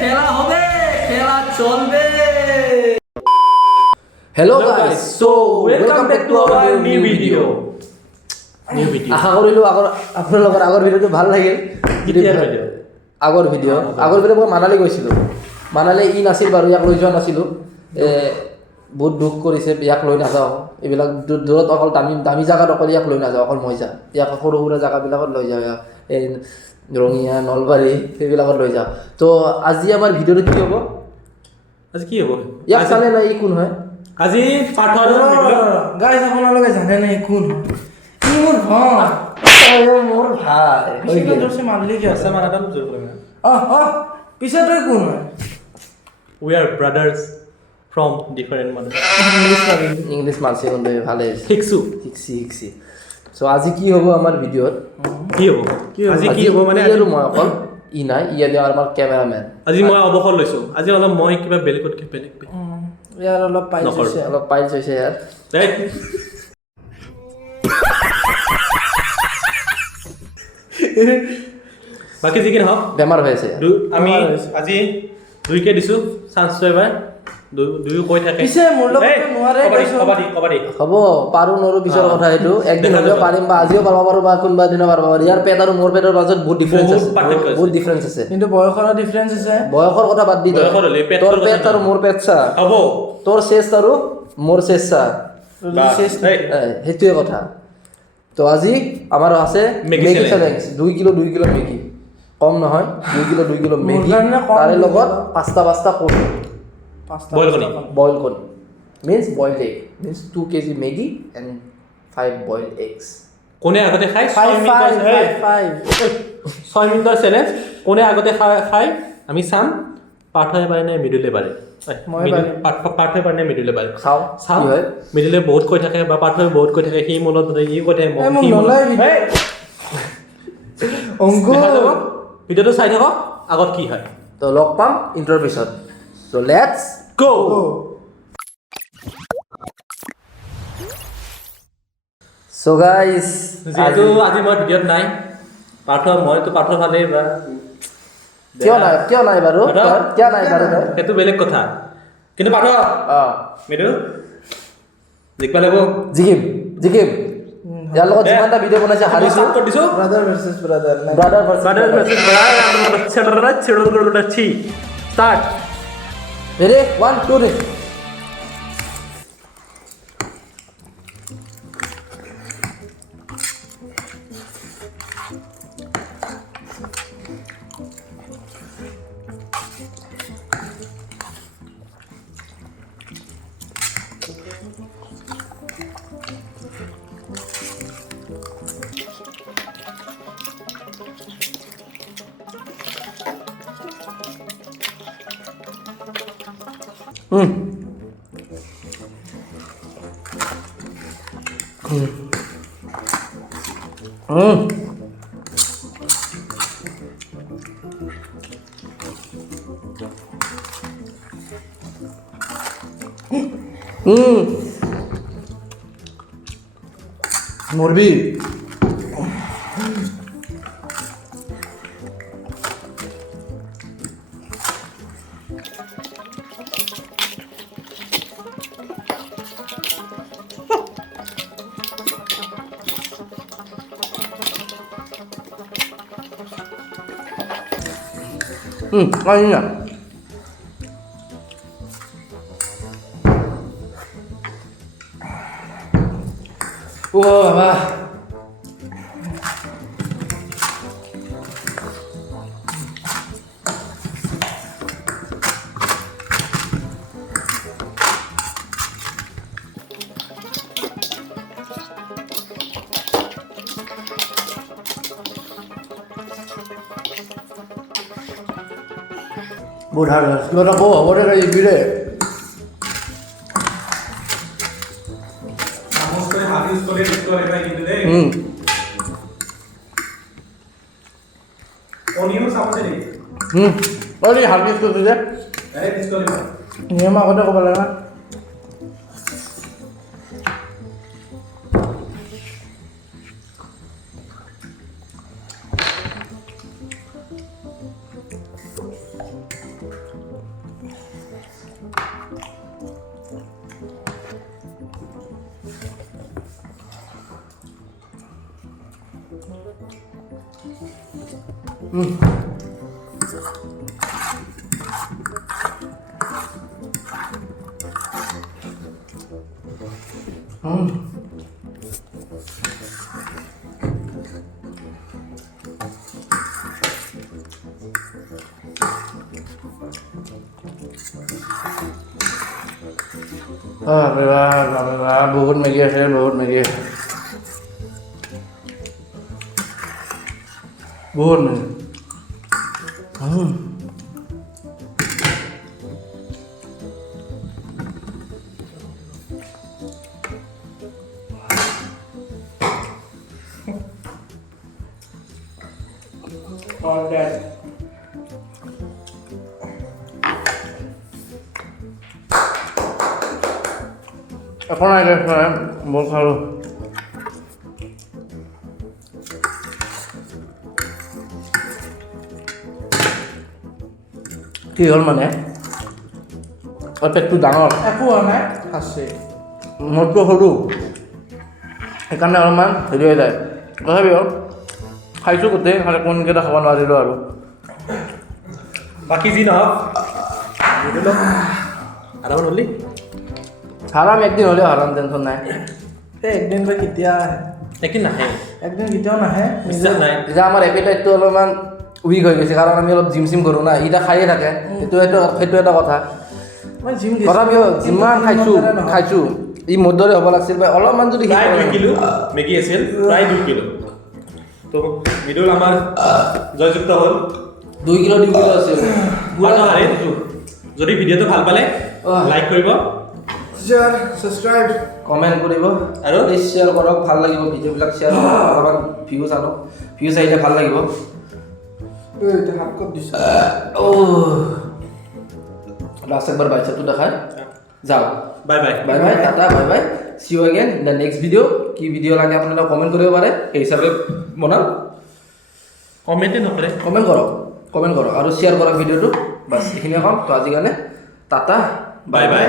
খেলা হবে, খেলা চলবে। Hello guys, so welcome back to our new video. আশা কৰিলোঁ আপোনালোকৰ আগৰ ভিডিঅ'টো ভাল লাগিল। আগৰ ভিডিঅ' মই মানালী গৈছিলোঁ। মানালী নাছিল বাৰু, ইয়াক লৈ যোৱা নাছিলোঁ। বহুত দুখ কৰিছে, ইয়াক লৈ নাযাওঁ। এইবিলাক দূৰত অকল দামী জেগাত অকল ইয়াক লৈ নাযাওঁ, অকল মই যাওঁ। ইয়াক সৰু সুৰা জেগাবিলাকত লৈ যাওঁ, এই ৰঙিয়া, নলবাৰী সেইবিলাকত লৈ যাওঁ। তো আজি আমাৰ ভিডিঅ'টো কি হ'ব? আজি কি হ'ব? ইয়াক জানে নাই ই কোন হয়? আজি পাঠৰ গাইজ আপোনালোকে জানে নাই কোন ই মোৰ মোৰ ভাই মানলি কি আছে পিছে তই কোন হয়? We are brothers from different mother. English মানছে কিন্তু ভালে শিকছি। চ' আজি কি হ'ব আমাৰ ভিডিঅ'ত? কি হ'ব? আজি কি হ'ব মানে আৰু মই অকল ই নাই, ইয়াতে আমাৰ কেমেৰামেন। আজি মই অৱসৰ লৈছোঁ। আজি অলপ মই কিবা বেলেগ ইয়াৰ অলপ পাইলছ হৈছে ইয়াৰ। বাকী যি কি নহওক বেমাৰ হৈ আছে। আমি আজি দুইকে দিছোঁ চান্সটো এবাৰ। দুয়ো কৈ থাকে পিছে মোৰ লগত নোৱাৰে কবাডী হ'ব, পাৰো নোৱাৰো পিছৰ কথা। সেইটো একদিন হ'লেও পাৰিম, বা আজিও পাৰিব পাৰো, বা কোনোবা দিনা পাৰিব পাৰো। ইয়াৰ পেট আৰু মোৰ পেটৰ মাজত বহুত ডিফাৰেঞ্চ আছে। কিন্তু বয়সৰ ডিফাৰেঞ্চ আছে। বয়সৰ কথা বাদ দি তোৰ পেট আৰু মোৰ পেট চা, হ'ব তোৰ চেষ্ট আৰু মোৰ চেষ্ট চা, সেইটোৱে কথা। তো আজি আমাৰ আছে মেগী চেলেঞ্জ। 2 কিলো মেগী, কম নহয়। 2 কিলো মেগী, তাৰে লগত 5টা কণী বইল কণী means boiled egg, means 2 kg Maggi and 5 boiled eggs. কোনে আগতে খাই 5 মিনিটৰ চেলেঞ্জ। কোনে আগতে খাই আমি চাম। পাৰ্থই পাৰে নে মৃদুলে পাৰে? পাৰ্থই পাৰে নে মৃদুলে পাৰে? চাওঁ। মৃদুলে বহুত কৈ থাকে বা পাৰ্থই বহুত কৈ থাকে। সি মনত ই কৈ থাকে ভিডিঅ'টো চাই থাকক আগত কি হয়। তো লগ পাম ইণ্টাৰ পিছত। চ' লেটছ গো। চ' গাইজ, যিহেতু আজি মই ভিডিঅ'ত নাই, মইতো পাৰ্থ ভালেই বা কিয় নাই বাৰু সেইটো বেলেগ কথা। কিন্তু পাৰ্থ মৃদু জিকিব লাগিব। জিকিম। ইয়াৰ লগত যিমানটা ভিডিঅ' বনাইছে হাৰিছো। Brother versus brother start. Ready 1 2 3। মুরবি 아니냐 우와 봐봐 뭐라고 그러라고 머리가 이래 빨리 하기 쓰는데? 니마 어디 거 발라나? বহুত মেগী আছে বহুত মেগী বহুত মেগী All that. এখন আগে বহুত খালোঁ কি হ'ল মানে পেটটো ডাঙৰ একো হোৱা নাই আছে মদটো সৰু সেইকাৰণে অলপমান হেৰি হৈ যায় তথাপিও খাইছোঁ গোটেই খালি কোনকেইটা খাব নোৱাৰিলোঁ আৰু বাকী যি নহওক মিডুলক আৰাম হ'লি হাৰাম একদিন হ'লেও হাৰাম টেনশ্যন নাই এই একদিন বা কেতিয়া আহে একদিন নাহে একদিন কেতিয়াও নাহে বিশ্বাস নাই এতিয়া আমাৰ এপিটাইটটো অলপমান উইক হৈ গৈছে কাৰণ আমি অলপ জিম চিম কৰোঁ না এতিয়া খায়ে থাকে সেইটো এটা কথা মই জিম তথাপিও যিমান খাইছোঁ ই মোৰ দৰে হ'ব লাগিছিল বা অলপমান যদি প্ৰায় 2 কিলো মেগী আছিল প্ৰায় 2 কিলো তো মিডুল আমাৰ জয়যুক্ত হ'ল 2 কিলো আছিল যদি ভিডিঅ'টো ভাল পালে লাইক কৰিব শ্বেয়াৰ ছাবস্ক্ৰাইব কমেণ্ট কৰিব আৰু প্লিজ শ্বেয়াৰ কৰক ভাল লাগিব ভিডিঅ'বিলাক শ্বেয়াৰ কৰক অলপমান ভিউজ আনক ভিউজ আহিলে ভাল লাগিব এইটো হাফ কাপ দিছোঁ লাষ্ট একবাৰ বাইচাপটো দেখাই যাওঁ bye bye bye bye tata bye bye see you again the next video' কি ভিডিঅ' লাগে আপোনালোকে কমেণ্ট কৰিব পাৰে সেই হিচাপে বনাম কমেণ্টে নকৰে কমেণ্ট কৰক আৰু শ্বেয়াৰ কৰক ভিডিঅ'টো বাছ এইখিনিয়ে ক'ম তো আজিৰ কাৰণে টাটা বাই বাই